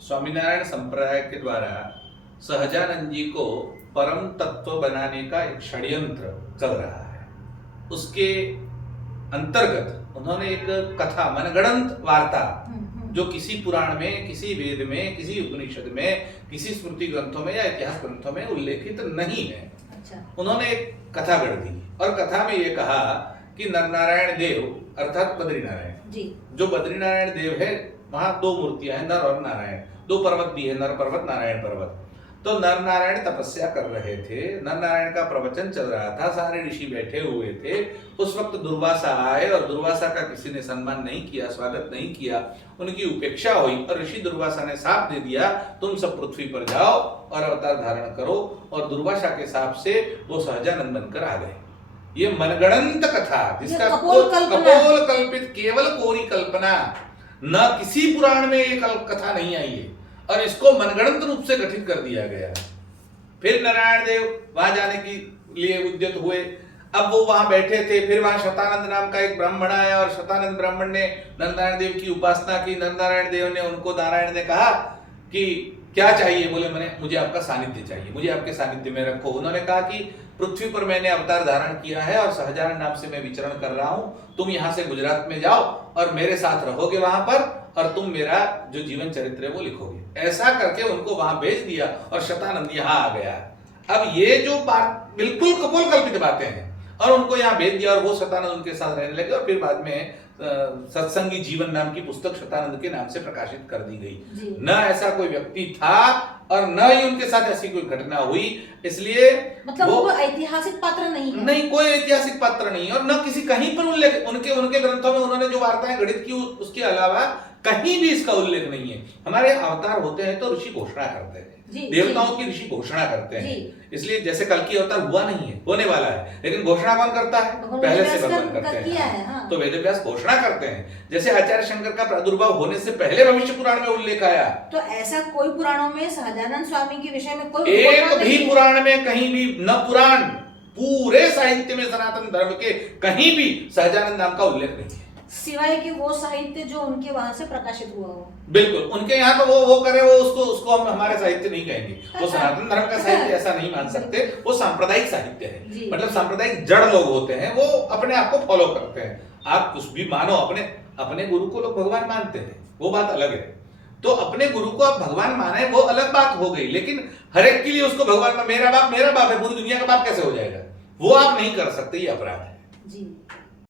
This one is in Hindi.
स्वामीनारायण संप्रदाय के द्वारा सहजानंद जी को परम तत्व बनाने का एक षड्यंत्र चल रहा है। उसके अंतर्गत उन्होंने एक कथा, मनगढ़ंत वार्ता, जो किसी पुराण में, किसी वेद में, किसी उपनिषद में, किसी स्मृति ग्रंथों में या इतिहास ग्रंथों में उल्लेखित नहीं है। अच्छा। उन्होंने एक कथा गढ़ दी और कथा में ये कहा कि नरनारायण देव अर्थात बद्रीनारायण जी, जो बद्रीनारायण देव है, वहां दो मूर्तियां हैं, नर और नारायण, दो पर्वत भी है, नर पर्वत नारायण पर्वत। तो नर नारायण तपस्या कर रहे थे, नर नारायण का प्रवचन चल रहा था, सारे ऋषि बैठे हुए थे। उस वक्त दुर्वासा आए और दुर्वासा का किसी ने सम्मान नहीं किया, स्वागत नहीं किया, उनकी उपेक्षा हुई और ऋषि दुर्वासा ने शाप दे दिया, तुम सब पृथ्वी पर जाओ और अवतार धारण करो। और दुर्वासा के शाप से वो सहजानंद बनकर आ गए। ये मनगढ़ंत कथा, जिसका कपोल कल्पित, केवल कोरी कल्पना, न किसी पुराण में ये कथा नहीं आई है और इसको मनगढ़ंत रूप से गठित कर दिया गया। फिर नारायण देव वहां जाने के लिए उद्यत हुए। अब वो वहां बैठे थे, फिर वहां शतानंद नाम का एक ब्राह्मण आया और शतानंद ब्राह्मण ने नरनारायण देव की उपासना की। नरनारायण देव ने उनको, नारायण ने कहा कि क्या चाहिए? बोले मैंने, मुझे आपका सानिध्य चाहिए, मुझे आपके सानिध्य में रखो। उन्होंने कहा कि पृथ्वी पर मैंने अवतार धारण किया है और सहजानंद नाम से मैं विचरण कर रहा हूं, तुम यहां से गुजरात में जाओ और मेरे साथ रहोगे वहां पर और तुम मेरा जो जीवन चरित्र है वो लिखोगे। ऐसा करके उनको वहां भेज दिया और शतानंद यहाँ आ गया। अब ये जो बात बिल्कुल कपोल कल्पित बातें हैं और उनको यहाँ भेज दिया और वो शतानंद उनके साथ रहने लगे और फिर बाद में सत्संगी जीवन नाम की पुस्तक शतानंद के नाम से प्रकाशित कर दी गई। न ऐसा कोई व्यक्ति था और न ही उनके साथ ऐसी कोई घटना हुई, इसलिए मतलब वो ऐतिहासिक पात्र नहीं है। नहीं, कोई ऐतिहासिक पात्र नहीं और न किसी कहीं पर उल्लेख, उनके ग्रंथों में उन्होंने जो वार्ताएं गढ़ित की उसके अलावा कहीं भी इसका उल्लेख नहीं है। हमारे अवतार होते हैं तो ऋषि घोषणा करते हैं, देवताओं की ऋषि घोषणा करते हैं, इसलिए जैसे कल की अवतार हुआ नहीं है, होने वाला है, लेकिन घोषणा कौन करता है? पहले से भगवान करते हैं। हाँ। तो वेदव्यास घोषणा करते हैं। जैसे आचार्य शंकर का प्रादुर्भाव होने से पहले भविष्य पुराण में उल्लेख आया। तो ऐसा कोई पुराणों में सहजानंद स्वामी के विषय में कोई एक भी पुराण में कहीं भी, न पुराण, पूरे साहित्य में सनातन धर्म के कहीं भी सहजानंद नाम का उल्लेख नहीं है, सिवाय कि वो साहित्य जो उनके वहां से प्रकाशित हुआ हो। बिल्कुल, उनके यहाँ तो वो करे, वो उसको हम हमारे साहित्य नहीं कहेंगे। वो सनातन धर्म का साहित्य ऐसा नहीं मान सकते, वो सांप्रदायिक साहित्य है। मतलब सांप्रदायिक जड़ लोग होते हैं, वो अपने आप को फॉलो करते हैं। आप कुछ भी मानो, अपने गुरु को लोग भगवान मानते हैं, वो बात अलग है। तो अपने गुरु को आप भगवान माने, वो अलग बात हो गई, लेकिन हर एक के लिए उसको भगवान, मेरा बाप है, पूरी दुनिया का बाप कैसे हो जाएगा? वो आप नहीं कर सकते, ये अपराध है। जी।